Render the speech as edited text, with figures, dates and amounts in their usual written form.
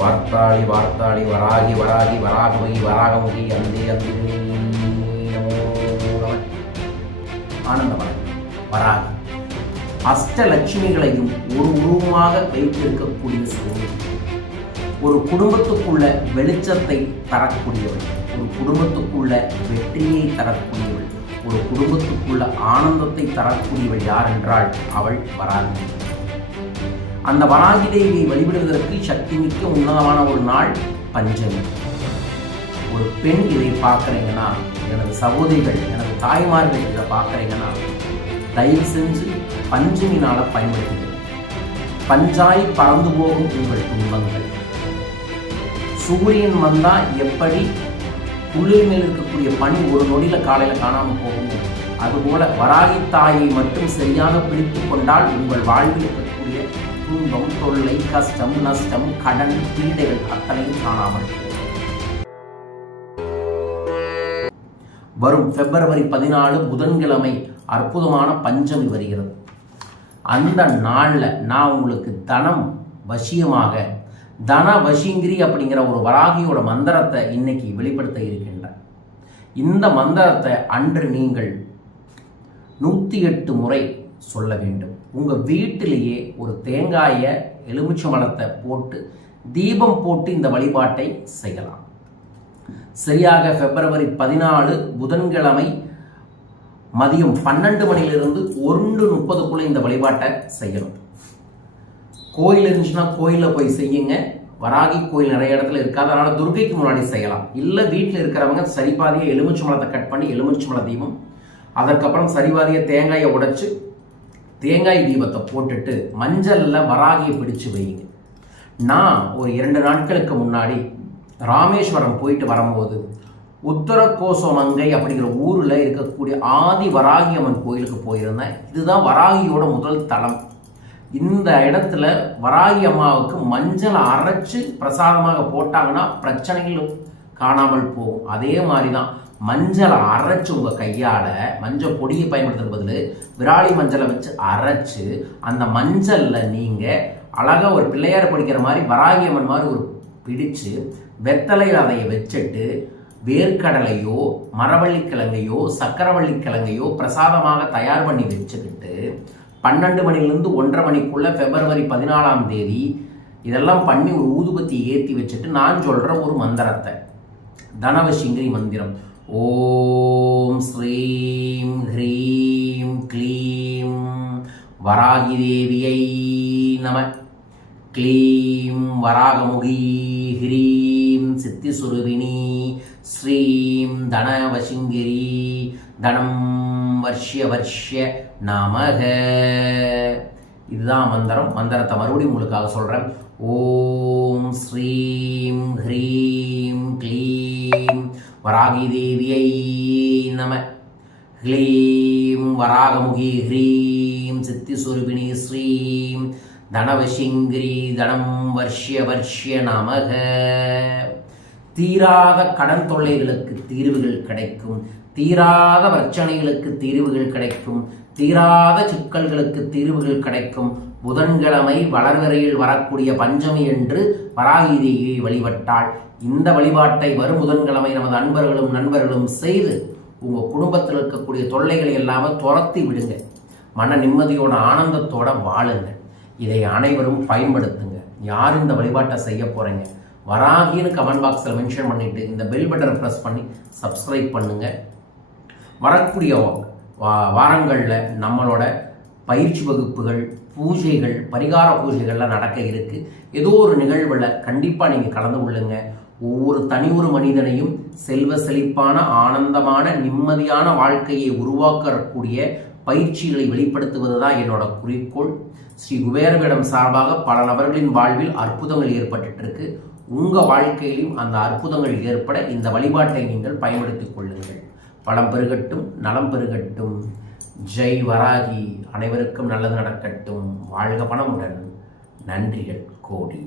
வார்த்தாளி வார்த்தாளி வராகி வராகி வராகமயி வராகமுகி அந்தே அந்தே ஆனந்தமான வராகி அஷ்டலட்சுமிகளையும் ஒரு உருவமாக வைத்திருக்கக்கூடிய சூரியன். ஒரு குடும்பத்துக்குள்ள வெளிச்சத்தை தரக்கூடியவள், ஒரு குடும்பத்துக்குள்ள வெற்றியை தரக்கூடியவள், ஒரு குடும்பத்துக்குள்ள ஆனந்தத்தை தரக்கூடியவள் யார் என்றால் அவள் வராகி. அந்த வராகி தேவியை வழிபடுவதற்கு சக்தி மிக்க உன்னதமான ஒரு நாள் பஞ்சமி. ஒரு பெண் இதை பார்க்குறீங்கன்னா, எனது சகோதரிகள், எனது தாய்மார்கள் இதை பார்க்குறீங்கன்னா, தயவு செஞ்சு பஞ்சமி நாளை பயன்படுத்துங்கள். பஞ்சாய் பறந்து போகும் உங்கள் துன்பங்கள். சூரியன் வந்தா எப்படி புள்ளில் மேல் இருக்கக்கூடிய பனி ஒரு நொடியில் காலையில் காணாமல் போகும், அதுபோல வராகி தாயை மட்டும் சரியாக பிடித்து கொண்டால் உங்கள் வாழ்வில் இருக்கக்கூடிய துன்பம், தொல்லை, கஷ்டம், நஷ்டம், கடன், பீடைகள் அத்தனையும் காணாமல் போகும். வரும் பிப்ரவரி 14 புதன்கிழமை அற்புதமான பஞ்சமி வருகிறது. அந்த நாளில் நான் உங்களுக்கு தனம் வசியமாக தன வசிங்கிரி அப்படிங்கிற ஒரு வராகியோட மந்திரத்தை இன்னைக்கு வெளிப்படுத்த இருக்கின்றேன். இந்த மந்திரத்தை அன்று நீங்கள் 108 முறை சொல்ல வேண்டும். உங்கள் வீட்டிலேயே ஒரு தேங்காயை எலுமிச்சம்பழத்தை போட்டு தீபம் போட்டு இந்த வழிபாட்டை செய்யலாம். சரியாக பிப்ரவரி 14 புதன்கிழமை மதியம் 12 மணிலிருந்து 1:30க்குள்ள இந்த வழிபாட்டை செய்யணும். கோயில் இருந்துச்சுன்னா கோயிலில் போய் செய்யுங்க. வராகி கோயில் நிறைய இடத்துல இருக்காது, அதனால துர்கைக்கு முன்னாடி செய்யலாம். இல்லை வீட்டில் இருக்கிறவங்க சரிபாதியை எலுமிச்சம்பழத்தை கட் பண்ணி எலுமிச்சம்பழ தீபம், அதற்கப்புறம் சரிபாதியை தேங்காயை உடைச்சு தேங்காய் தீபத்தை போட்டுட்டு மஞ்சளில் வராகியை பிடிச்சு வையுங்க. நான் ஒரு 2 நாட்களுக்கு முன்னாடி ராமேஸ்வரம் போயிட்டு வரும்போது உத்தரகோசமங்கை அப்படிங்கிற ஊரில் இருக்கக்கூடிய ஆதி வராகி அம்மன் கோயிலுக்கு போயிருந்தேன். இதுதான் வராகியோட முதல் தலம். இந்த இடத்துல வராகி அம்மாவுக்கு மஞ்சளை அரைச்சு பிரசாதமாக போட்டாங்கன்னா பிரச்சனைகள் காணாமல் போகும். அதே மாதிரி தான் மஞ்சளை அரைச்சு உங்கள் கையால் மஞ்சள் பொடியை பயன்படுத்துறது பதில் விராலி மஞ்சளை வச்சு அரைச்சு அந்த மஞ்சளில் நீங்கள் அழகாக ஒரு பிள்ளையார் படிக்கிற மாதிரி வராகி அம்மன் மாதிரி ஒரு பிடிச்சு வெத்தலையில் அதை வச்சுட்டு வேர்க்கடலையோ மரவள்ளிக்கிழங்கையோ சக்கரவள்ளிக்கிழங்கையோ பிரசாதமாக தயார் பண்ணி வச்சுக்கிட்டு 12 மணிலிருந்து 1:30 மணிக்குள்ள பிப்ரவரி 14 இதெல்லாம் பண்ணி ஒரு ஊதுபத்தி ஏற்றி வச்சுட்டு நான் சொல்கிற ஒரு மந்திரத்தை, தனவசிங்கிரி மந்திரம், ஓம் ஸ்ரீம் ஹ்ரீம் க்ளீம் வராகி தேவியை நம, க்ளீம் வராகமுகி ஹ்ரீம் சித்திசுருவினி ஸ்ரீம் தனவசிங்கிரி தனம் வர்ஷ்ய வர்ஷ்ய நமக. இதுதான் மந்திரம். மந்திரத்தை மறுபடியும் உங்களுக்காக சொல்கிறேன். ஓம் ஸ்ரீம் ஹ்ரீம் க்ளீம் வராகி தேவியை நம, க்ளீம் வராகமுகி ஹ்ரீம் சித்திசுருபிணி ஸ்ரீம் தனவசிங்கிரி தனம் வர்ஷ்ய வர்ஷ்ய நமக. தீராத கடன் தொல்லைகளுக்கு தீர்வுகள் கிடைக்கும், தீராத பிரச்சனைகளுக்கு தீர்வுகள் கிடைக்கும், தீராத சிக்கல்களுக்கு தீர்வுகள் கிடைக்கும். புதன்கிழமை வளர்வரையில் வரக்கூடிய பஞ்சமி என்று வராகி தேவியை வழிபட்டால் இந்த வழிபாட்டை வரும் புதன்கிழமை நமது அன்பர்களும் நண்பர்களும் செய்து உங்கள் குடும்பத்தில் இருக்கக்கூடிய தொல்லைகளை எல்லாமே துரத்தி விடுங்க. மன நிம்மதியோட ஆனந்தத்தோட வாழுங்க. இதை அனைவரும் பயன்படுத்துங்க. யார் இந்த வழிபாட்டை செய்ய போகிறீங்க வராகின்னு கமெண்ட் பாக்ஸில் மென்ஷன் பண்ணிவிட்டு இந்த பெல் பட்டனை ப்ரெஸ் பண்ணி சப்ஸ்கிரைப் பண்ணுங்கள். வரக்கூடிய வாரங்களில் நம்மளோட பயிற்சி வகுப்புகள், பூஜைகள், பரிகார பூஜைகள்லாம் நடக்க இருக்குது. ஏதோ ஒரு நிகழ்வில் கண்டிப்பாக நீங்கள் கலந்து கொள்ளுங்க. ஒவ்வொரு தனி ஒரு மனிதனையும் செல்வ செழிப்பான ஆனந்தமான நிம்மதியான வாழ்க்கையை உருவாக்கக்கூடிய பயிற்சிகளை வெளிப்படுத்துவது தான் என்னோட குறிக்கோள். ஸ்ரீ குபேரபீடம் சார்பாக பல நபர்களின் வாழ்வில் அற்புதங்கள் ஏற்பட்டு இருக்கு. உங்கள் வாழ்க்கையிலும் அந்த அற்புதங்கள் ஏற்பட இந்த வழிபாட்டை நீங்கள் பயன்படுத்திக் கொள்ளுங்கள். பலம் பெருகட்டும், நலம் பெருகட்டும். ஜெய் வராகி. அனைவருக்கும் நல்லது நடக்கட்டும். வாழ்க பணமுடன். நன்றிகள் கோடி.